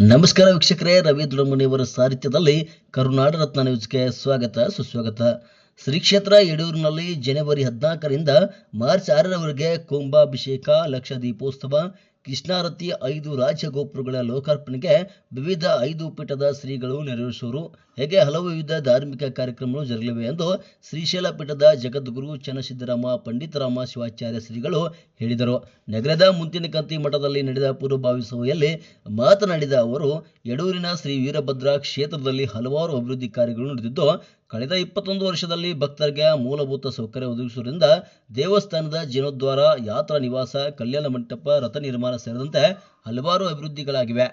ನಮಸ್ಕಾರ ವೀಕ್ಷಕರೇ ರವಿ ದೊಡಮನಿಯವರ ಸಾಹಿತ್ಯದಲ್ಲಿ ಕರುನಾಡ ರತ್ನ ನ್ಯೂಸ್ಗೆ ಸ್ವಾಗತ ಸುಸ್ವಾಗತ. ಶ್ರೀ ಕ್ಷೇತ್ರ ಯಡೂರಿನಲ್ಲಿ ಜನವರಿ ಹದಿನಾಲ್ಕರಿಂದ ಮಾರ್ಚ್ ಆರರವರೆಗೆ ಕುಂಭಾಭಿಷೇಕ ಲಕ್ಷ ದೀಪೋತ್ಸವ ಕೃಷ್ಣಾರತಿ ಐದು ರಾಜಗೋಪುರಗಳ ಲೋಕಾರ್ಪಣೆಗೆ ವಿವಿಧ ಐದು ಪೀಠದ ಶ್ರೀಗಳು ನೆರವೇರಿಸುವರು. ಹೇಗೆ ಹಲವು ವಿವಿಧ ಧಾರ್ಮಿಕ ಕಾರ್ಯಕ್ರಮಗಳು ಜರುಗಲಿವೆ ಎಂದು ಶ್ರೀಶೈಲ ಪೀಠದ ಜಗದ್ಗುರು ಚನ್ನಸಿದ್ದರಾಮ, ಪಂಡಿತರಾಮ ಶಿವಾಚಾರ್ಯ ಶ್ರೀಗಳು ಹೇಳಿದರು. ನಗರದ ಮುಂತಿನಕಂತಿ ಮಠದಲ್ಲಿ ನಡೆದ ಪೂರ್ವಭಾವಿ ಸಭೆಯಲ್ಲಿ ಮಾತನಾಡಿದ ಅವರು, ಯಡೂರಿನ ಶ್ರೀ ವೀರಭದ್ರ ಕ್ಷೇತ್ರದಲ್ಲಿ ಹಲವಾರು ಅಭಿವೃದ್ಧಿ ಕಾರ್ಯಗಳು ನಡೆದಿದ್ದು ಕಳೆದ ಇಪ್ಪತ್ತೊಂದು ವರ್ಷದಲ್ಲಿ ಭಕ್ತರಿಗೆ ಮೂಲಭೂತ ಸೌಕರ್ಯ ಒದಗಿಸುವುದರಿಂದ ದೇವಸ್ಥಾನದ ಜೀರ್ಣೋದ್ಧಾರ, ಯಾತ್ರಾ ನಿವಾಸ, ಕಲ್ಯಾಣ ಮಂಟಪ, ರಥ ನಿರ್ಮಾಣ ಸೇರಿದಂತೆ ಹಲವಾರು ಅಭಿವೃದ್ಧಿಗಳಾಗಿವೆ.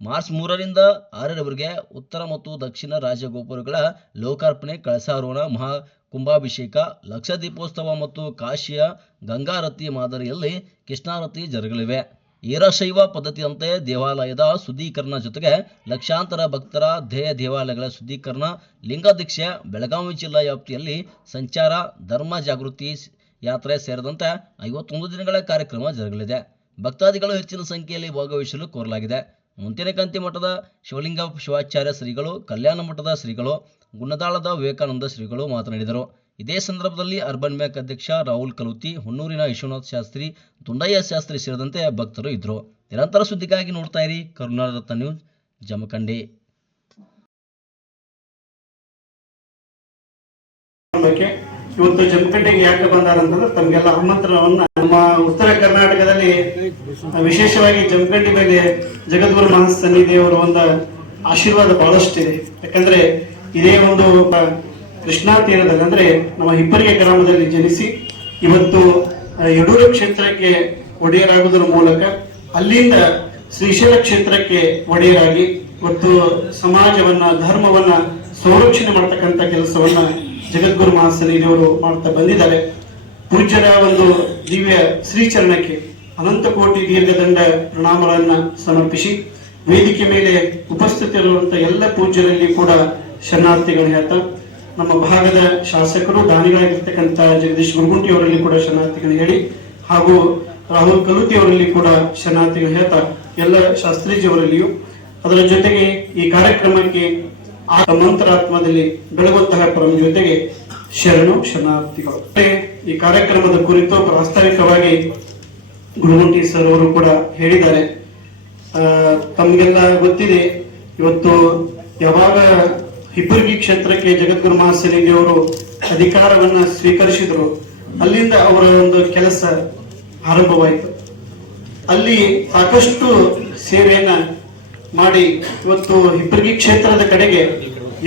ಮಾರ್ಚ್ ಮೂರರಿಂದ ಆರರವರೆಗೆ ಉತ್ತರ ಮತ್ತು ದಕ್ಷಿಣ ರಾಜಗೋಪುರಗಳ ಲೋಕಾರ್ಪಣೆ, ಕಳಸಾರೋಹಣ ಮಹಾ ಕುಂಭಾಭಿಷೇಕ ಲಕ್ಷ ದೀಪೋತ್ಸವ ಮತ್ತು ಕಾಶಿಯ ಗಂಗಾರತಿ ಮಾದರಿಯಲ್ಲಿ ಕೃಷ್ಣಾರತಿ ಜರುಗಲಿವೆ. ವೀರಶೈವ ಪದ್ಧತಿಯಂತೆ ದೇವಾಲಯದ ಶುದ್ಧೀಕರಣ ಜೊತೆಗೆ ಲಕ್ಷಾಂತರ ಭಕ್ತರ ದೇಹ ದೇವಾಲಯಗಳ ಶುದ್ಧೀಕರಣ ಲಿಂಗದೀಕ್ಷೆ ಬೆಳಗಾವಿ ಜಿಲ್ಲಾ ವ್ಯಾಪ್ತಿಯಲ್ಲಿ ಸಂಚಾರ, ಧರ್ಮ ಜಾಗೃತಿ ಯಾತ್ರೆ ಸೇರಿದಂತೆ ಐವತ್ತೊಂದು ದಿನಗಳ ಕಾರ್ಯಕ್ರಮ ಜರುಗಲಿದೆ. ಭಕ್ತಾದಿಗಳು ಹೆಚ್ಚಿನ ಸಂಖ್ಯೆಯಲ್ಲಿ ಭಾಗವಹಿಸಲು ಕೋರಲಾಗಿದೆ. ಮುಂತಿನಕಂತಿ ಮಠದ ಶಿವಲಿಂಗ ಶಿವಾಚಾರ್ಯ ಶ್ರೀಗಳು, ಕಲ್ಯಾಣ ಮಠದ ಶ್ರೀಗಳು, ಗುಣದಾಳದ ವಿವೇಕಾನಂದ ಶ್ರೀಗಳು ಮಾತನಾಡಿದರು. ಇದೇ ಸಂದರ್ಭದಲ್ಲಿ ಅರ್ಬನ್ ಬ್ಯಾಂಕ್ ಅಧ್ಯಕ್ಷ ರಾಹುಲ್ ಕಲುತಿ, ಹೊನ್ನೂರಿನ ವಿಶ್ವನಾಥ್ ಶಾಸ್ತ್ರಿ ದುಂಡಯ್ಯ ಶಾಸ್ತ್ರಿ ಸೇರಿದಂತೆ ಭಕ್ತರು ಇದ್ದರು. ನಿರಂತರ ಸುದ್ದಿಗಾಗಿ ನೋಡ್ತಾ ಇರಿ ಕರುಣಾರತ್ನ ನ್ಯೂಸ್, ಜಮಖಂಡಿ. ಇವತ್ತು ಜಮಖಂಡಿಗೆ ಯಾಕೆ ಬಂದಾರಂತಂದ್ರೆ ತಮಗೆಲ್ಲ ಆಮಂತ್ರಣವನ್ನ ನಮ್ಮ ಉತ್ತರ ಕರ್ನಾಟಕದಲ್ಲಿ, ವಿಶೇಷವಾಗಿ ಜಮಖಂಡಿ ಮೇಲೆ ಜಗದ್ಗುರು ಮಹಾಸನ್ನಿಧಿಯವರ ಒಂದು ಆಶೀರ್ವಾದ ಬಹಳಷ್ಟಿದೆ. ಯಾಕಂದ್ರೆ ಇದೇ ಒಂದು ಕೃಷ್ಣಾ ತೀರದಲ್ಲಿ ಅಂದ್ರೆ ನಮ್ಮ ಹಿಪ್ಪರಿಗೆ ಗ್ರಾಮದಲ್ಲಿ ಜನಿಸಿ ಇವತ್ತು ಯಡೂರು ಕ್ಷೇತ್ರಕ್ಕೆ ಒಡೆಯರಾಗುವುದರ ಮೂಲಕ ಅಲ್ಲಿಂದ ಶ್ರೀಶೈಲ ಕ್ಷೇತ್ರಕ್ಕೆ ಒಡೆಯರಾಗಿ ಮತ್ತು ಸಮಾಜವನ್ನ, ಧರ್ಮವನ್ನ ಸಂರಕ್ಷಣೆ ಮಾಡ್ತಕ್ಕಂಥ ಕೆಲಸವನ್ನ ಜಗದ್ಗುರು ಮಹಾಸನಿಯವರು ಮಾಡ್ತಾ ಬಂದಿದ್ದಾರೆ. ಪೂಜ್ಯರ ಒಂದು ದಿವ್ಯ ಶ್ರೀಚರಣಕ್ಕೆ ಅನಂತ ಕೋಟಿ ದೀರ್ಘದಂಡ ಪ್ರಣಾಮಗಳನ್ನ ಸಮರ್ಪಿಸಿ ವೇದಿಕೆ ಮೇಲೆ ಉಪಸ್ಥಿತರಿರುವಂತಹ ಎಲ್ಲ ಪೂಜ್ಯರಲ್ಲಿ ಕೂಡ ಶರಣಾರ್ಥಿಗಳು ಹೇಳ್ತಾ ನಮ್ಮ ಭಾಗದ ಶಾಸಕರು, ದಾನಿಗಳಾಗಿರ್ತಕ್ಕಂಥ ಜಗದೀಶ್ ಗುರುಗುಂಟಿ ಅವರಲ್ಲಿ ಕೂಡ ಶರಣಾರ್ಥಿಗಳು ಹೇಳಿ, ಹಾಗೂ ರಾಹುಲ್ ಕಲುತಿ ಅವರಲ್ಲಿ ಕೂಡ ಶರಣಾರ್ಥಿಗಳು ಹೇಳ್ತಾ, ಎಲ್ಲ ಶಾಸ್ತ್ರೀಜಿಯವರಲ್ಲಿಯೂ ಅದರ ಜೊತೆಗೆ ಈ ಕಾರ್ಯಕ್ರಮಕ್ಕೆ ಆ ಮಂತ್ರಾತ್ಮದಲ್ಲಿ ಬೆಳಗುವಂತಹ ಪರಮ ಜೊತೆಗೆ ಶರಣು ಶರಣಾರ್ಥಿಗಳು. ಈ ಕಾರ್ಯಕ್ರಮದ ಕುರಿತು ಪ್ರಾಸ್ತಾವಿಕವಾಗಿ ಗುರುಗುಂಟಿ ಸರ್ ಅವರು ಕೂಡ ಹೇಳಿದ್ದಾರೆ. ತಮ್ಗೆಲ್ಲ ಗೊತ್ತಿದೆ, ಇವತ್ತು ಯಾವಾಗ ಹಿಬ್ಬರ್ಗಿ ಕ್ಷೇತ್ರಕ್ಕೆ ಜಗದ್ಗುರು ಮಹಾಸೇನಿಗೆ ಅವರು ಅಧಿಕಾರವನ್ನ ಸ್ವೀಕರಿಸಿದ್ರು. ಅಲ್ಲಿಂದ ಅವರ ಒಂದು ಕೆಲಸ ಆರಂಭವಾಯಿತು. ಅಲ್ಲಿ ಸಾಕಷ್ಟು ಸೇವೆಯನ್ನ ಮಾಡಿ ಇವತ್ತು ಹಿಬ್ಬರ್ಗಿ ಕ್ಷೇತ್ರದ ಕಡೆಗೆ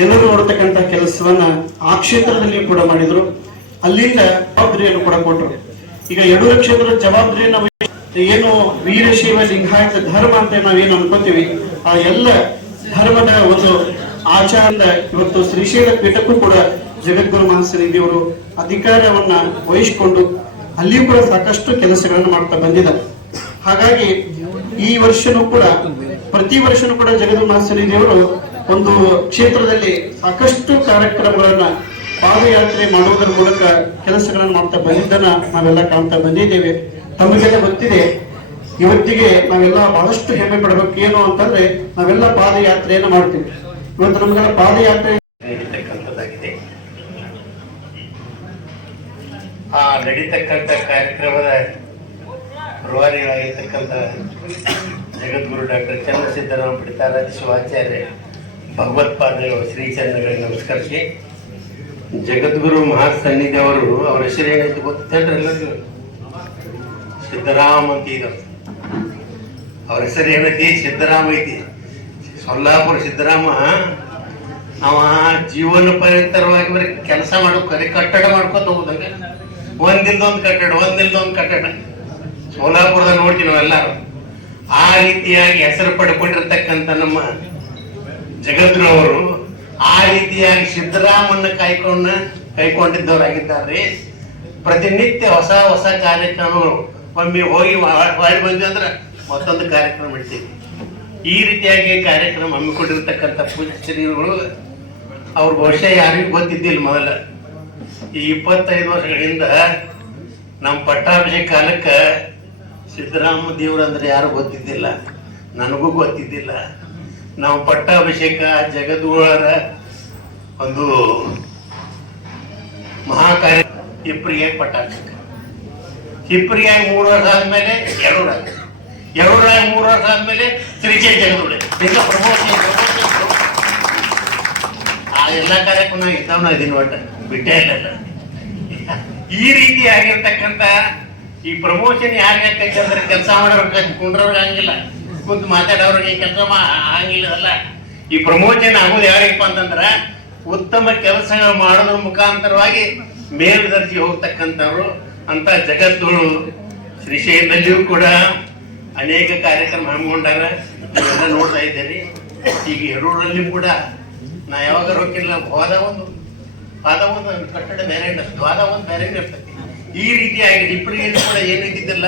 ಎಲ್ಲರೂ ನೋಡತಕ್ಕಂತ ಕೆಲಸವನ್ನ ಆ ಕ್ಷೇತ್ರದಲ್ಲಿ ಕೂಡ ಮಾಡಿದ್ರು. ಅಲ್ಲಿಂದ ಜವಾಬ್ದಾರಿಯನ್ನು ಕೂಡ ಕೊಟ್ಟರು ಈಗ ಯಡೂರ ಕ್ಷೇತ್ರದ ಜವಾಬ್ದಾರಿಯನ್ನ ಏನು ವೀರಶೈವ ಲಿಂಗಾಯತ ಧರ್ಮ ಅಂತ ನಾವೇನು ಅನ್ಕೋತೀವಿ, ಆ ಎಲ್ಲ ಧರ್ಮದ ಒಂದು ಆಚಾರದ ಇವತ್ತು ಶ್ರೀಶೈಲ ಪೀಠಕ್ಕೂ ಕೂಡ ಜಗದ್ಗುರು ಮಹಾಸನಿಧಿಯವರು ಅಧಿಕಾರವನ್ನ ವಹಿಸಿಕೊಂಡು ಅಲ್ಲಿಯೂ ಕೂಡ ಸಾಕಷ್ಟು ಕೆಲಸಗಳನ್ನು ಮಾಡ್ತಾ ಬಂದಿದ್ದಾರೆ. ಹಾಗಾಗಿ ಈ ವರ್ಷನೂ ಕೂಡ ಪ್ರತಿ ವರ್ಷನೂ ಕೂಡ ಜಗದ್ಗುರು ಮಹಾಸನಿಧಿಯವರು ಒಂದು ಕ್ಷೇತ್ರದಲ್ಲಿ ಸಾಕಷ್ಟು ಕಾರ್ಯಕ್ರಮಗಳನ್ನ ಪಾದಯಾತ್ರೆ ಮಾಡುವುದರ ಮೂಲಕ ಕೆಲಸಗಳನ್ನು ಮಾಡ್ತಾ ಬಂದಿದ್ದನ್ನ ನಾವೆಲ್ಲ ಕಾಣ್ತಾ ಬಂದಿದ್ದೇವೆ. ತಮಗೆಲ್ಲ ಗೊತ್ತಿದೆ, ಇವತ್ತಿಗೆ ನಾವೆಲ್ಲ ಬಹಳಷ್ಟು ಹೆಮ್ಮೆ ಪಡಬೇಕು. ಏನು ಅಂತಂದ್ರೆ ನಾವೆಲ್ಲ ಪಾದಯಾತ್ರೆಯನ್ನು ಮಾಡ್ತೀವಿ. ಇವತ್ತು ನಮಗೆಲ್ಲ ಪಾದಯಾತ್ರೆ ನಡೀತಕ್ಕಂಥದ್ದಾಗಿದೆ. ಆ ನಡೀತಕ್ಕಂಥ ಕಾರ್ಯಕ್ರಮದ ರೂವಾರಿಗಳಾಗಿರ್ತಕ್ಕಂಥ ಜಗದ್ಗುರು ಡಾಕ್ಟರ್ ಚಂದ್ರಸಿದ್ದರಾಮ ಪಡಿತಾರಾಜ ಶಿವಾಚಾರ್ಯ ಭಗವತ್ಪಾದರು ಶ್ರೀಚಂದ್ರಗಳಿಗೆ ನಮಸ್ಕರಿಸಿ. ಜಗದ್ಗುರು ಮಹಾಸನ್ನಿಧಿ ಅವರು ಅವರ ಹೆಸರು ಏನೈತಿ ಗೊತ್ತೇಳ್ರಿ ಸಿದ್ದರಾಮ ಅಂತ ಈಗ ಅವ್ರ ಹೆಸರು ಏನೈತಿ ಸಿದ್ದರಾಮ ಐತಿ ಸೊಲ್ಲಾಪುರ ಸಿದ್ದರಾಮ, ಅವ ಜೀವನ ಪರಿತರವಾಗಿ ಬರೀ ಕೆಲಸ ಮಾಡೋ, ಕರಿ ಕಟ್ಟಡ ಮಾಡ್ಕೊತ ಹೋದಂಗೆ. ಒಂದಿಲ್ದೊಂದು ಕಟ್ಟಡ ಒಂದಿಲ್ದೊಂದು ಕಟ್ಟಡ. ಸೋಲಾಪುರದಾಗ ನೋಡ್ತೀವಿ ನಾವೆಲ್ಲರೂ. ಆ ರೀತಿಯಾಗಿ ಹೆಸರು ಪಡ್ಕೊಂಡಿರ್ತಕ್ಕಂಥ ನಮ್ಮ ಜಗದ್ರವರು ಆ ರೀತಿಯಾಗಿ ಸಿದ್ದರಾಮನ್ನ ಕಾಯ್ಕೊಂಡ, ಕೈಕೊಂಡಿದ್ದವರಾಗಿದ್ದಾರೆ. ಪ್ರತಿನಿತ್ಯ ಹೊಸ ಹೊಸ ಕಾರ್ಯಕ್ರಮಗಳು. ಒಮ್ಮೆ ಹೋಗಿ ಹೊಳಿ ಬಂದ್ವಿ ಅಂದ್ರೆ ಮತ್ತೊಂದು ಕಾರ್ಯಕ್ರಮ ಇಡ್ತೀವಿ. ಈ ರೀತಿಯಾಗಿ ಕಾರ್ಯಕ್ರಮ ಹಮ್ಮಿಕೊಂಡಿರ್ತಕ್ಕಂಥ ಪೂಜೆ ಚರಿಗಳು ಅವ್ರು ಬಹುಶಃ ಯಾರಿಗೂ ಗೊತ್ತಿದ್ದಿಲ್ಲ ಮೊದಲ. ಈ ಇಪ್ಪತ್ತೈದು ವರ್ಷಗಳಿಂದ ನಮ್ಮ ಪಟ್ಟಾಭಿಷೇಕ ಕಾಲಕ್ಕೆ ಸಿದ್ದರಾಮ ದೇವ್ರು ಅಂದ್ರೆ ಯಾರು ಗೊತ್ತಿದ್ದಿಲ್ಲ. ನನಗೂ ಗೊತ್ತಿದ್ದಿಲ್ಲ. ನಾವು ಪಟ್ಟಾಭಿಷೇಕ ಜಗದ್ಗುಳರ ಒಂದು ಮಹಾಕಾರ್ಯ, ಹಿಪ್ರಿಗೆ ಪಟ್ಟಾಭಿಷೇಕ. ಹಿಪ್ರಿಯಾಗಿ ಮೂರು ವರ್ಷ ಆದ್ಮೇಲೆ ಮೂರು ವರ್ಷ ಆದ್ಮೇಲೆ ಶ್ರೀಜಯ ಜಗದುಳೆ ಈಗ ಪ್ರಮೋಷನ್ ಆ ಎಲ್ಲ ಕಾರ್ಯಕ್ರಮ ಇದ್ದಾವನ ಇದೀನಿ ಒಟ್ಟ. ಬಿಟ್ಟೇ ಇಲ್ಲ ಈ ರೀತಿ ಆಗಿರ್ತಕ್ಕಂಥ ಈ ಪ್ರಮೋಷನ್ ಯಾರಿಗೆ ಆಕೈತೆ ಅಂದ್ರೆ ಕೆಲಸ ಮಾಡೋರ್ಗೆ ಕುಂಡ್ರವ್ರಿಗೆ ಹಂಗಿಲ್ಲ. ಕುಂತು ಮಾತಾಡೋರಿಗೆ ಕೆಲಸ ಹಂಗಿಲ್ಲ ಅಲ್ಲ. ಈ ಪ್ರಮೋಷನ್ ಆಗೋದು ಯಾರಿಗಪ್ಪ ಅಂತಂದ್ರೆ ಉತ್ತಮ ಕೆಲಸಗಳು ಮಾಡೋದ್ರ ಮುಖಾಂತರವಾಗಿ ಮೇಲ್ದರ್ಜೆ ಹೋಗ್ತಕ್ಕಂಥವ್ರು ಅಂತ ಜಗತ್ತುಗಳು ಶ್ರೀಶೈಲದಲ್ಲಿಯೂ ಕೂಡ ಅನೇಕ ಕಾರ್ಯಕ್ರಮ ಹಮ್ಮಿಕೊಂಡಾರ ನೀವೆಲ್ಲ ನೋಡ್ತಾ ಇದ್ದೀರಿ ಈಗ ಎರಡೂರಲ್ಲಿ ಕೂಡ ನಾ ಯಾವಾಗ ರೊಕ್ಕಿಲ್ಲ ಹೋದ ಒಂದು ಪಾದ ಒಂದು ಕಟ್ಟಡ ಬೇರೆ ದ್ವಾದ ಒಂದು ಬೇರೆ ಇರ್ತದೆ. ಈ ರೀತಿಯಾಗಿ ಡಿಪ್ರಿಯಲ್ಲಿ ಕೂಡ ಏನು ಇದ್ದಿದ್ದಿಲ್ಲ,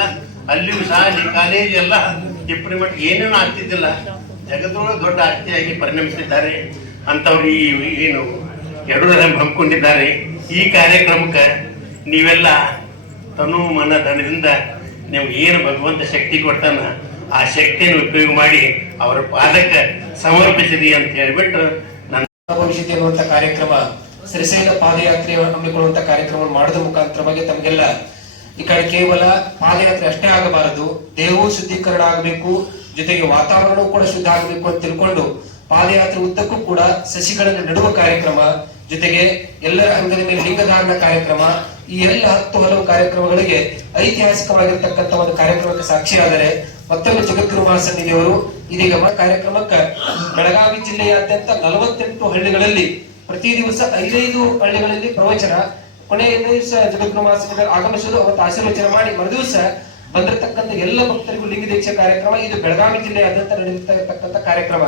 ಅಲ್ಲಿಯೂ ಶಾಲೆ ಕಾಲೇಜ್ ಎಲ್ಲ ಡಿಪ್ರಿ ಮಟ್ಟ ಏನೇನು ಆಗ್ತಿದ್ದಿಲ್ಲ. ಜಗತ್ತೊಳಗೆ ದೊಡ್ಡ ಆಸ್ತಿಯಾಗಿ ಪರಿಣಮಿಸಿದ್ದಾರೆ. ಅಂಥವ್ರು ಈ ಏನು ಎರಡೂರಲ್ಲಿ ಹಮ್ಮಿಕೊಂಡಿದ್ದಾರೆ. ಈ ಕಾರ್ಯಕ್ರಮಕ್ಕೆ ನೀವೆಲ್ಲ ತನು ಮನ ಧನದಿಂದ ನೀವು ಏನು ಭಗವಂತ ಶಕ್ತಿ ಕೊಡ್ತಾನ, ಆ ಶಕ್ತಿಯನ್ನು ಉಪಯೋಗ ಮಾಡಿ ಅವರ ಪಾದಕ್ಕೆ ಸಮರ್ಪಿಸಿದಿ ಅಂತ ಹೇಳ್ಬಿಟ್ಟು ನನ್ನ ಭವಿಷ್ಯತಿ ಅನ್ನುವಂತ ಕಾರ್ಯಕ್ರಮ, ಸಿರಿಸೈನ ಪಾದಯಾತ್ರೆ ಹಮ್ಮಿಕೊಳ್ಳುವಂತ ಕಾರ್ಯಕ್ರಮ ಮಾಡೋದ್ರ ಮುಖಾಂತರವಾಗಿ ತಮಗೆಲ್ಲ ಈ ಕಡೆ ಕೇವಲ ಪಾದಯಾತ್ರೆ ಅಷ್ಟೇ ಆಗಬಾರದು, ದೇಹವು ಶುದ್ಧೀಕರಣ ಆಗಬೇಕು, ಜೊತೆಗೆ ವಾತಾವರಣವೂ ಕೂಡ ಶುದ್ಧ ಆಗಬೇಕು ಅಂತ ತಿಳ್ಕೊಂಡು ಪಾದಯಾತ್ರೆ ಉದ್ದಕ್ಕೂ ಕೂಡ ಸಸಿಗಳನ್ನು ನೆಡುವ ಕಾರ್ಯಕ್ರಮ, ಜೊತೆಗೆ ಎಲ್ಲರ ಅಂಗದ ಮೇಲೆ ಲಿಂಗಧಾರಣ ಕಾರ್ಯಕ್ರಮ ಈ ಎಲ್ಲ ಹತ್ತು ಹಲವು ಕಾರ್ಯಕ್ರಮಗಳಿಗೆ ಐತಿಹಾಸಿಕವಾಗಿರ್ತಕ್ಕಂಥ ಒಂದು ಕಾರ್ಯಕ್ರಮಕ್ಕೆ ಸಾಕ್ಷಿಯಾದರೆ ಮತ್ತೊಮ್ಮೆ ಜಗದ್ಗುರು ನಿಧಿಯವರು ಇದೀಗ ಕಾರ್ಯಕ್ರಮಕ್ಕ ಬೆಳಗಾವಿ ಜಿಲ್ಲೆಯಾದ್ಯಂತ ನಲವತ್ತೆಂಟು ಹಳ್ಳಿಗಳಲ್ಲಿ ಪ್ರತಿ ದಿವಸ ಐದೈದು ಹಳ್ಳಿಗಳಲ್ಲಿ ಪ್ರವಚನ, ಕೊನೆಯ ದಿವಸ ಜಗದ್ಗುರು ಮಹಾಸನ್ನಿಧಿಗಳು ಆಗಮಿಸುವುದು ಅವತ್ತು ಆಶೀರ್ವಚನ ಮಾಡಿ ಮರುದಿವಸ ಬಂದಿರತಕ್ಕಂಥ ಎಲ್ಲ ಭಕ್ತರಿಗೂ ಲಿಂಗ ದೀಕ್ಷೆ ಕಾರ್ಯಕ್ರಮ, ಇದು ಬೆಳಗಾವಿ ಜಿಲ್ಲೆಯಾದ್ಯಂತ ನಡೆಯುತ್ತಿರತಕ್ಕಂಥ ಕಾರ್ಯಕ್ರಮ.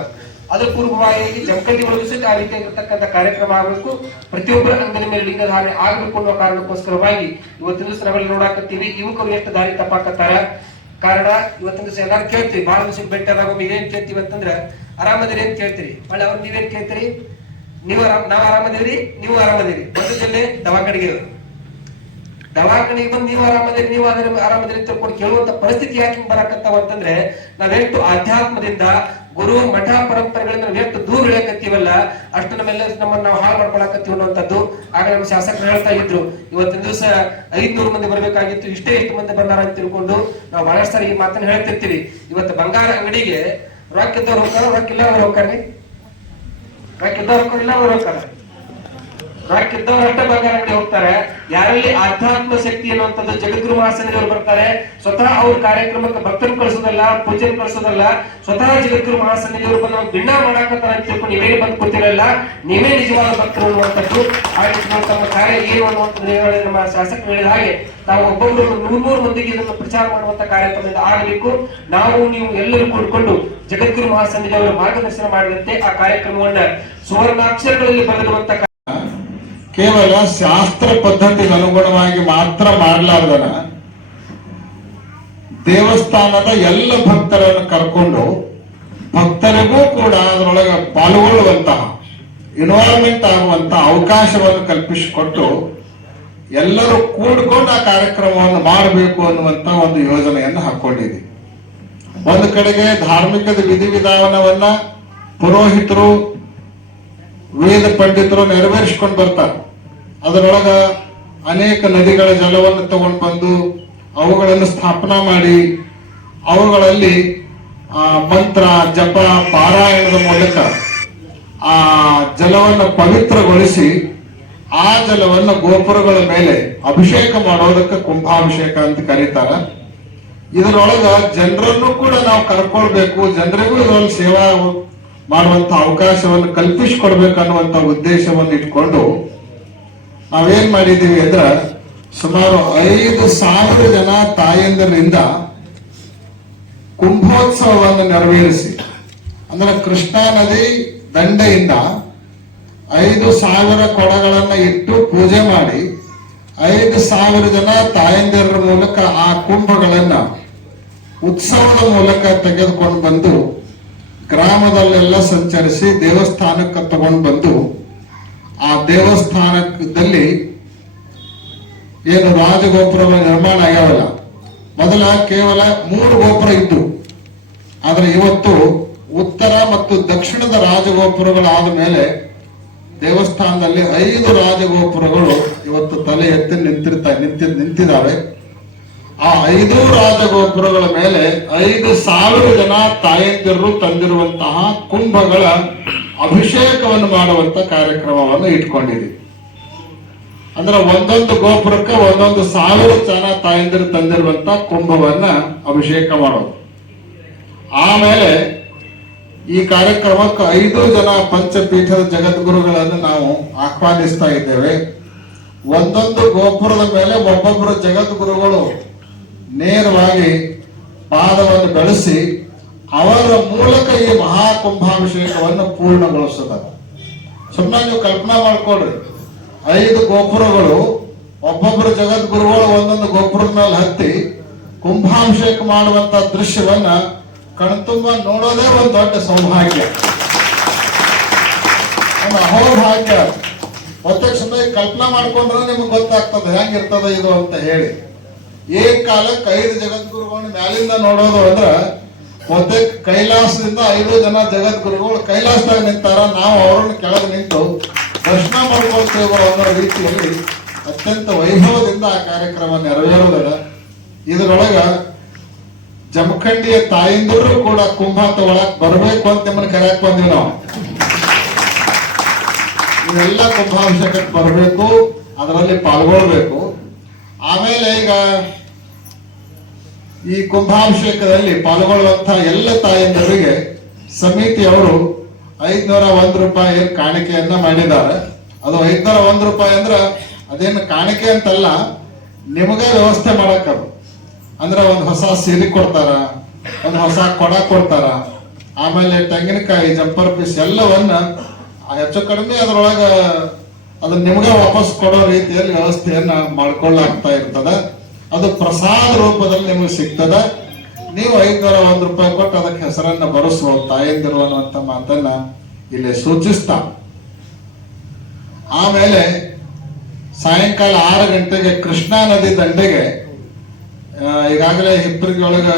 ಅದರ ಪೂರ್ವವಾಗಿ ಜಮಖಂಡಿ ಒಳಗೂ ಸಹಿತ ಆ ರೀತಿಯಾಗಿರ್ತಕ್ಕಂಥ ಕಾರ್ಯಕ್ರಮ ಆಗಬೇಕು. ಪ್ರತಿಯೊಬ್ಬರ ಅಂಗದ ಮೇಲೆ ಲಿಂಗಧಾರಣೆ ಆಗಬೇಕು ಅನ್ನೋ ಕಾರಣಕ್ಕೋಸ್ಕರವಾಗಿ ಇವತ್ತಿನ ದಿವಸ ನಾವೆಲ್ಲ ನೋಡಾಕತ್ತೀವಿ. ಯುವಕರು ಎಷ್ಟು ದಾರಿ ತಪ್ಪಾಕತ್ತಾರ? ಕಾರಣ ಇವತ್ತಿನ ದಿವಸ ಎಲ್ಲಾರು ಕೇಳ್ತೀವಿ. ಬಹಳ ದಿವಸ ಬೆಟ್ಟ ಏನ್ ಕೇಳ್ತೀವಿ ಅಂತಂದ್ರ, ಆರಾಮದಿರಿ ಅಂತ ಕೇಳ್ತೀರಿ. ಒಳ್ಳೆ ಅವ್ರು ನೀವೇನ್ ಕೇಳ್ತೀರಿ? ನೀವು ಆರಾಮ್, ನಾವ್ ಆರಾಮದೇವ್ರಿ, ನೀವು ಆರಾಮದಿರಿ. ಮೊದಲೇ ದವಾಖಾನೆಗೆ ದವಾಖಾನೆಗೆ ಬಂದು ನೀವು ಆರಾಮದಿರಿ ನೀವು ಆರಾಮದಿರಿ ಅಂತ ಕೇಳುವಂತ ಪರಿಸ್ಥಿತಿ ಯಾಕೆ ಬರಕತ್ತಾವ ಅಂತಂದ್ರೆ ನಾವೆಷ್ಟು ಆಧ್ಯಾತ್ಮದಿಂದ ಗುರು ಮಠ ಪರಂಪರೆಗಳಿಂದ ನಾವು ಎಷ್ಟು ದೂರ ಇಳಿಯಕತ್ತೀವಲ್ಲ ಅಷ್ಟು ನಮ್ಮೆಲ್ಲ ನಮ್ಮನ್ನ ನಾವು ಹಾಳು ಮಾಡ್ಕೊಳಕತ್ತೀವಿ ಅನ್ನುವಂಥದ್ದು ಆಗ ನಮ್ಮ ಶಾಸಕರು ಹೇಳ್ತಾ ಇದ್ರು. ಇವತ್ತಿನ ದಿವಸ ಐದ್ನೂರು ಮಂದಿ ಬರಬೇಕಾಗಿತ್ತು, ಇಷ್ಟೇ ಎಷ್ಟು ಮಂದಿ ಬಂದಾರ ಅಂತ ತಿಳ್ಕೊಂಡು ನಾವು ಬಹಳಷ್ಟು ಸಾರಿ ಈ ಮಾತನ್ನ ಹೇಳ್ತಿರ್ತೀವಿ. ಇವತ್ತು ಬಂಗಾರ ಅಂಗಡಿಗೆ ರೊಕ್ಕ ಇದ್ದವ್ರು ಹೋಗ್ತಾರ ರೊಕ್ಕ ಇಲ್ಲವ್ರು ಹೋಗ್ತಾರ್ರಿ ರೊಕ್ಕ ಇದ್ದವ್ರು ಇಲ್ಲ ಅವ್ರು ಹೋಗ್ತಾರ? ರೊಕ್ಕ ಇದ್ದವ್ರು ಅಷ್ಟೇ ಬಂಗಾರ ಅಂಗಡಿ ಹೋಗ್ತಾರೆ. ಯಾರಲ್ಲಿ ಆಧ್ಯಾತ್ಮ ಶಕ್ತಿ ಅನ್ನುವಂಥದ್ದು ಜಗದ್ಗುರು ಅವರು ಬರ್ತಾರೆ. ಸ್ವತಃ ಅವ್ರ ಕಾರ್ಯಕ್ರಮಕ್ಕೆ ಭಕ್ತರು ಕಳಿಸೋದಲ್ಲ ಪೂಜೆ ಕಳಿಸೋದಲ್ಲ, ಸ್ವತಃ ಜಗದ್ಗುರು ಮಹಾಸನಿಯವರು ಬಂದು ಭಿನ್ನ ಮಾಡಾಕತ್ತಾರ ಅಂತ ತಿಳ್ಕೊಂಡು ನೀವೇ ಬಂದು ಕೂತಿರಲ್ಲ, ನೀವೇ ನಿಜವಾದ ಭಕ್ತರು ಅನ್ನುವಂಥದ್ದು ತಮ್ಮ ಕಾರ್ಯ ಏನು ಅನ್ನುವಂಥದ್ದು ನಮ್ಮ ಶಾಸಕರು ಹೇಳಿದ ಹಾಗೆ ನಾವು ಒಬ್ಬೊಬ್ರು ನೂರ್ ನೂರು ಮಂದಿಗೆ ಇದನ್ನು ಪ್ರಚಾರ ಮಾಡುವಂತ ಕಾರ್ಯಕ್ರಮದಿಂದ ಆಗಬೇಕು. ನಾವು ನೀವು ಎಲ್ಲರೂ ಕೂಡಿಕೊಂಡು ಜಗದ್ಗುರು ಮಹಾಸನ್ನಿಧಿಯವರ ಮಾರ್ಗದರ್ಶನ ಮಾಡಿದಂತೆ ಆ ಕಾರ್ಯಕ್ರಮವನ್ನ ಸುವರ್ಣಾಕ್ಷರಗಳಲ್ಲಿ ಬರೆದಿರುವಂತ ಕೇವಲ ಶಾಸ್ತ್ರ ಪದ್ಧತಿಗೆ ಅನುಗುಣವಾಗಿ ಮಾತ್ರ ಮಾಡಲಾರ್ದನ. ದೇವಸ್ಥಾನದ ಎಲ್ಲ ಭಕ್ತರನ್ನು ಕರ್ಕೊಂಡು ಭಕ್ತರಿಗೂ ಕೂಡ ಅದರೊಳಗೆ ಪಾಲ್ಗೊಳ್ಳುವಂತಹ ಇನ್ವಾಲ್ವ್ಮೆಂಟ್ ಆಗುವಂತಹ ಅವಕಾಶವನ್ನು ಕಲ್ಪಿಸಿಕೊಟ್ಟು ಎಲ್ಲರೂ ಕೂಡ್ಕೊಂಡು ಆ ಕಾರ್ಯಕ್ರಮವನ್ನು ಮಾಡಬೇಕು ಅನ್ನುವಂತ ಒಂದು ಯೋಜನೆಯನ್ನು ಹಾಕೊಂಡಿದೆ ಒಂದು ಕಡೆಗೆ ಧಾರ್ಮಿಕದ ವಿಧಿವಿಧಾನವನ್ನ ಪುರೋಹಿತರು, ವೇದ ಪಂಡಿತರು ನೆರವೇರಿಸಿಕೊಂಡು ಬರ್ತಾರೆ. ಅದರೊಳಗ ಅನೇಕ ನದಿಗಳ ಜಲವನ್ನು ತಗೊಂಡು ಬಂದು ಅವುಗಳನ್ನು ಸ್ಥಾಪನಾ ಮಾಡಿ ಅವುಗಳಲ್ಲಿ ಆ, ಮಂತ್ರ ಜಪ ಪಾರಾಯಣದ ಮೂಲಕ ಆ ಜಲವನ್ನು ಪವಿತ್ರಗೊಳಿಸಿ ಆ ಜಲವನ್ನು ಗೋಪುರಗಳ ಮೇಲೆ ಅಭಿಷೇಕ ಮಾಡೋದಕ್ಕೆ ಕುಂಭಾಭಿಷೇಕ ಅಂತ ಕರೀತಾರ. ಇದರೊಳಗ ಜನರನ್ನು ಕೂಡ ನಾವು ಕರ್ಕೊಳ್ಬೇಕು ಜನರಿಗೂ ಇದರಲ್ಲಿ ಸೇವಾ ಮಾಡುವಂತ ಅವಕಾಶವನ್ನು ಕಲ್ಪಿಸಿಕೊಡ್ಬೇಕು ಅನ್ನುವಂತ ಉದ್ದೇಶವನ್ನು ಇಟ್ಕೊಂಡು ನಾವೇನ್ ಮಾಡಿದೀವಿ ಅಂದ್ರ ಸುಮಾರು ಐದು ಸಾವಿರ ಜನ ತಾಯಂದರಿಂದ ಕುಂಭೋತ್ಸವವನ್ನು ನೆರವೇರಿಸಿ, ಅಂದ್ರೆ ಕೃಷ್ಣಾ ನದಿ ದಂಡೆಯಿಂದ ಐದು ಸಾವಿರ ಕೊಡಗಳನ್ನ ಇಟ್ಟು ಪೂಜೆ ಮಾಡಿ, ಐದು ಸಾವಿರ ಜನ ತಾಯಂದಿರ ಮೂಲಕ ಆ ಕುಂಭಗಳನ್ನ ಉತ್ಸವದ ಮೂಲಕ ತೆಗೆದುಕೊಂಡು ಬಂದು, ಗ್ರಾಮದಲ್ಲೆಲ್ಲ ಸಂಚರಿಸಿ ದೇವಸ್ಥಾನಕ್ಕೆ ತಗೊಂಡು ಬಂದು ಆ ದೇವಸ್ಥಾನದಲ್ಲಿ ಏನು ರಾಜಗೋಪುರ ನಿರ್ಮಾಣ ಆಗ್ಯಾವಲ್ಲ? ಮೊದಲ ಕೇವಲ ಮೂರು ಗೋಪುರ ಇತ್ತು ಆದರೆ ಇವತ್ತು ಉತ್ತರ ಮತ್ತು ದಕ್ಷಿಣದ ರಾಜಗೋಪುರಗಳಾದ ಮೇಲೆ ದೇವಸ್ಥಾನದಲ್ಲಿ ಐದು ರಾಜಗೋಪುರಗಳು ಇವತ್ತು ತಲೆ ಎತ್ತಿ ನಿಂತಿರ್ತಾ, ನಿಂತಿ ನಿಂತಿದ್ದಾವೆ ಆ ಐದು ರಾಜಗೋಪುರಗಳ ಮೇಲೆ ಐದು ಸಾವಿರ ಜನ ತಾಯಂದಿರು ತಂದಿರುವಂತಹ ಕುಂಭಗಳ ಅಭಿಷೇಕವನ್ನು ಮಾಡುವಂತ ಕಾರ್ಯಕ್ರಮವನ್ನು ಇಟ್ಕೊಂಡಿದೆ ಅಂದ್ರೆ ಒಂದೊಂದು ಗೋಪುರಕ್ಕೆ ಒಂದೊಂದು ಸಾವಿರ ಜನ ತಾಯಂದಿರು ತಂದಿರುವಂತ ಕುಂಭವನ್ನ ಅಭಿಷೇಕ ಮಾಡೋದು. ಆಮೇಲೆ ಈ ಕಾರ್ಯಕ್ರಮಕ್ಕೆ ಐದು ಜನ ಪಂಚಪೀಠದ ಜಗದ್ಗುರುಗಳನ್ನು ನಾವು ಆಹ್ವಾನಿಸ್ತಾ ಇದ್ದೇವೆ. ಒಂದೊಂದು ಗೋಪುರದ ಮೇಲೆ ಒಬ್ಬೊಬ್ಬರು ಜಗದ್ಗುರುಗಳು ನೇರವಾಗಿ ಪಾದವನ್ನು ಬೆಳೆಸಿ ಅವರ ಮೂಲಕ ಈ ಮಹಾಕುಂಭಾಭಿಷೇಕವನ್ನು ಪೂರ್ಣಗೊಳಿಸದ ಸುಮ್ಮನೆ ನೀವು ಕಲ್ಪನೆ ಮಾಡ್ಕೊಳ್ರಿ. ಐದು ಗೋಪುರಗಳು ಒಬ್ಬೊಬ್ಬರು ಜಗದ್ಗುರುಗಳು ಒಂದೊಂದು ಗೋಪುರದ ಮೇಲೆ ಹತ್ತಿ ಕುಂಭಾಭಿಷೇಕ ಮಾಡುವಂತ ದೃಶ್ಯವನ್ನ ಕಣ್ತುಂಬ ನೋಡೋದೇ ಒಂದು ದೊಡ್ಡ ಸೌಭಾಗ್ಯ. ಅಹೋಭಾಗ್ಯ. ಪ್ರತ್ಯಕ್ಷ ಕಲ್ಪನಾ ಮಾಡ್ಕೊಂಡ್ರೆ ನಿಮ್ಗೆ ಗೊತ್ತಾಗ್ತದೆ, ಹೆಂಗಿರ್ತದೆ ಇದು ಅಂತ ಹೇಳಿ. ಏಕ್ ಕಾಲಕ್ಕೆ ಐದು ಜಗದ್ಗುರುಗಳನ್ನ ಮ್ಯಾಲಿಂದ ನೋಡೋದು ಅಂದ್ರ ಮತ್ತೆ ಕೈಲಾಸದಿಂದ ಐದು ಜನ ಜಗದ್ಗುರುಗಳು ಕೈಲಾಸದಾಗ ನಿಂತಾರ, ನಾವು ಅವ್ರನ್ನ ಕೆಳಗೆ ನಿಂತು ದರ್ಶನ ಮಾಡ್ಕೊಳ್ತೇವೆ ಅನ್ನೋ ರೀತಿಯಲ್ಲಿ ಅತ್ಯಂತ ವೈಭವದಿಂದ ಆ ಕಾರ್ಯಕ್ರಮ ನೆರವೇರೋದದ ಇದರೊಳಗ ಜಮಖಂಡಿಯ ತಾಯಿಂದರು ಕೂಡ ಕುಂಭ ತಗೊಳಕ್ ಬರಬೇಕು ಅಂತ ನಿಮ್ಮನ್ನ ಕರೆಯಕ್ ಬಂದೀವಿ ನಾವು. ಇವೆಲ್ಲ ಕುಂಭಾಭಿಷೇಕಕ್ಕೆ ಬರಬೇಕು, ಅದರಲ್ಲಿ ಪಾಲ್ಗೊಳ್ಬೇಕು. ಆಮೇಲೆ ಈಗ ಈ ಕುಂಭಾಭಿಷೇಕದಲ್ಲಿ ಪಾಲ್ಗೊಳ್ಳುವಂತಹ ಎಲ್ಲ ತಾಯಂದರಿಗೆ ಸಮಿತಿಯವರು ಐದ್ನೂರ ಒಂದ್ ರೂಪಾಯಿ ಕಾಣಿಕೆಯನ್ನ ಮಾಡಿದ್ದಾರೆ. ಅದು ಐದ್ನೂರ ಒಂದ್ ರೂಪಾಯಿ ಅಂದ್ರ ಅದೇನು ಕಾಣಿಕೆ ಅಂತಲ್ಲ, ನಿಮಗೆ ವ್ಯವಸ್ಥೆ ಮಾಡಕ್ ಅದು. ಅಂದ್ರೆ ಒಂದು ಹೊಸ ಸೀರೆ ಕೊಡ್ತಾರ, ಒಂದು ಹೊಸ ಕೊಡ ಕೊಡ್ತಾರ, ಆಮೇಲೆ ತೆಂಗಿನಕಾಯಿ, ಜಂಪರ್ ಪೀಸ್ ಎಲ್ಲವನ್ನ ಹೆಚ್ಚು ಕಡಿಮೆ ಅದ್ರೊಳಗ ಅದನ್ನ ನಿಮ್ಗೆ ವಾಪಸ್ ಕೊಡೋ ರೀತಿಯಲ್ಲಿ ವ್ಯವಸ್ಥೆಯನ್ನ ಮಾಡ್ಕೊಳ್ಳಾಗ್ತಾ ಇರ್ತದ. ಅದು ಪ್ರಸಾದ ರೂಪದಲ್ಲಿ ನಿಮಗೆ ಸಿಗ್ತದ. ನೀವು ಐದ್ನೂರ ಒಂದ್ ರೂಪಾಯಿ ಕೊಟ್ಟು ಅದಕ್ಕೆ ಹೆಸರನ್ನ ಬರೆಸುವ ತಾಯಂದಿರು ಅನ್ನುವಂತ ಮಾತನ್ನ ಇಲ್ಲಿ ಸೂಚಿಸ್ತಾ. ಆಮೇಲೆ ಸಾಯಂಕಾಲ ಆರು ಗಂಟೆಗೆ ಕೃಷ್ಣಾ ನದಿ ದಂಡೆಗೆ ಈಗಾಗಲೇ ಹಿಪ್ಪರಿಗೆ ಒಳಗ